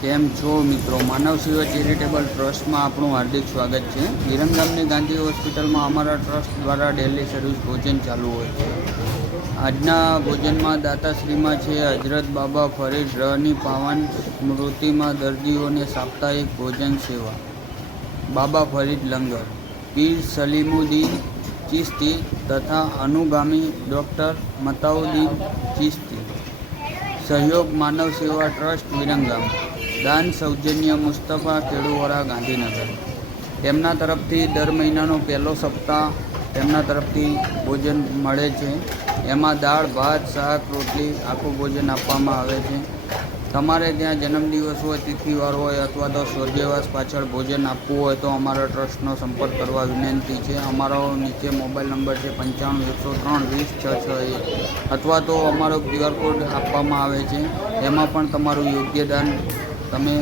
કેમ છો મિત્રો? માનવ સેવા ચેરિટેબલ ટ્રસ્ટમાં આપણું હાર્દિક સ્વાગત છે. વિરમગામની ગાંધી હોસ્પિટલમાં અમારા ટ્રસ્ટ દ્વારા ડેલી સર્વિસ ભોજન ચાલુ હોય છે. આજના ભોજનમાં દાતાશ્રીમાં છે હજરત બાબા ફરીદ રહની પાવન સ્મૃતિમાં દર્દીઓને સાપ્તાહિક ભોજન સેવા, બાબા ફરીદ લંગર, પીર સલીમુદ્દીન ચિશ્તી તથા અનુગામી ડૉક્ટર મતાઉદ્દીન ચિશ્તી. સહયોગ માનવ સેવા ટ્રસ્ટ વિરમગામ. દાન સૌજન્ય મુસ્તફા ખેડુવાળા ગાંધીનગર. તેમના તરફથી દર મહિનાનો પહેલો સપ્તાહ તેમના તરફથી ભોજન મળે છે. એમાં દાળ, ભાત, શાક, રોટલી આખું ભોજન આપવામાં આવે છે. તમારે ત્યાં જન્મદિવસ હોય, તિથિવાર હોય અથવા તો સ્વર્ગવાસ પાછળ ભોજન આપવું હોય તો અમારા ટ્રસ્ટનો સંપર્ક કરવા વિનંતી છે. અમારો નીચે મોબાઈલ નંબર છે 95 103 20 661 અથવા તો અમારો QR કોડ આપવામાં આવે છે. એમાં પણ તમારું યોગ્યદાન તમે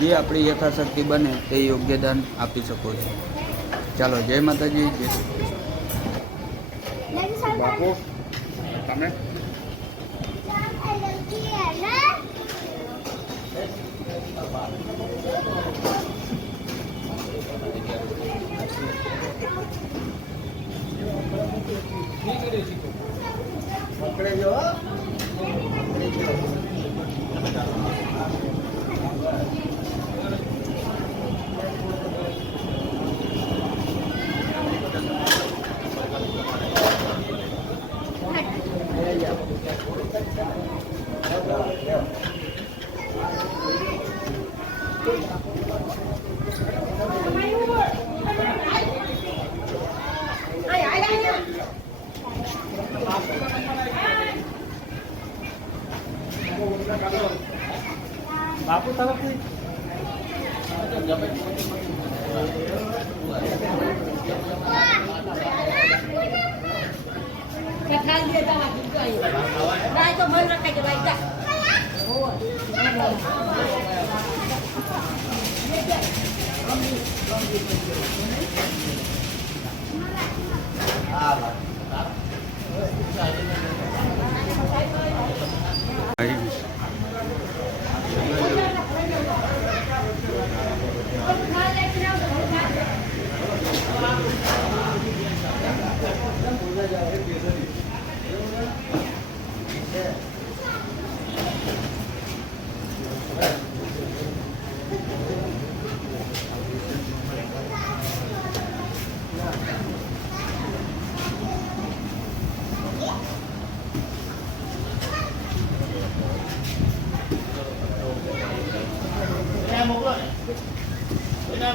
જે આપણી યથાશક્તિ બને તે યોગ્યદાન આપી શકો છો. ચાલો, જય માતાજી, જય શ્રી કૃષ્ણ. બાપુ તમે બાપુ તરફથી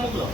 મોકલો.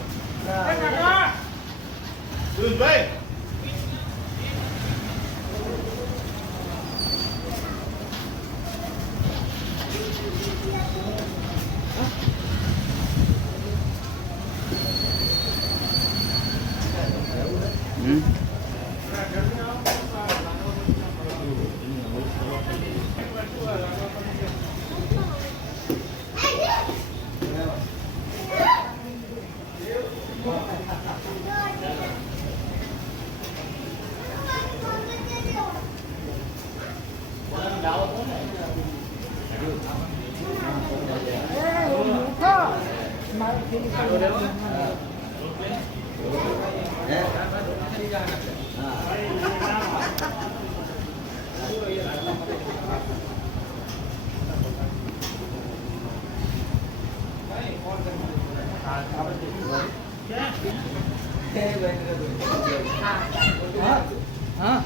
હા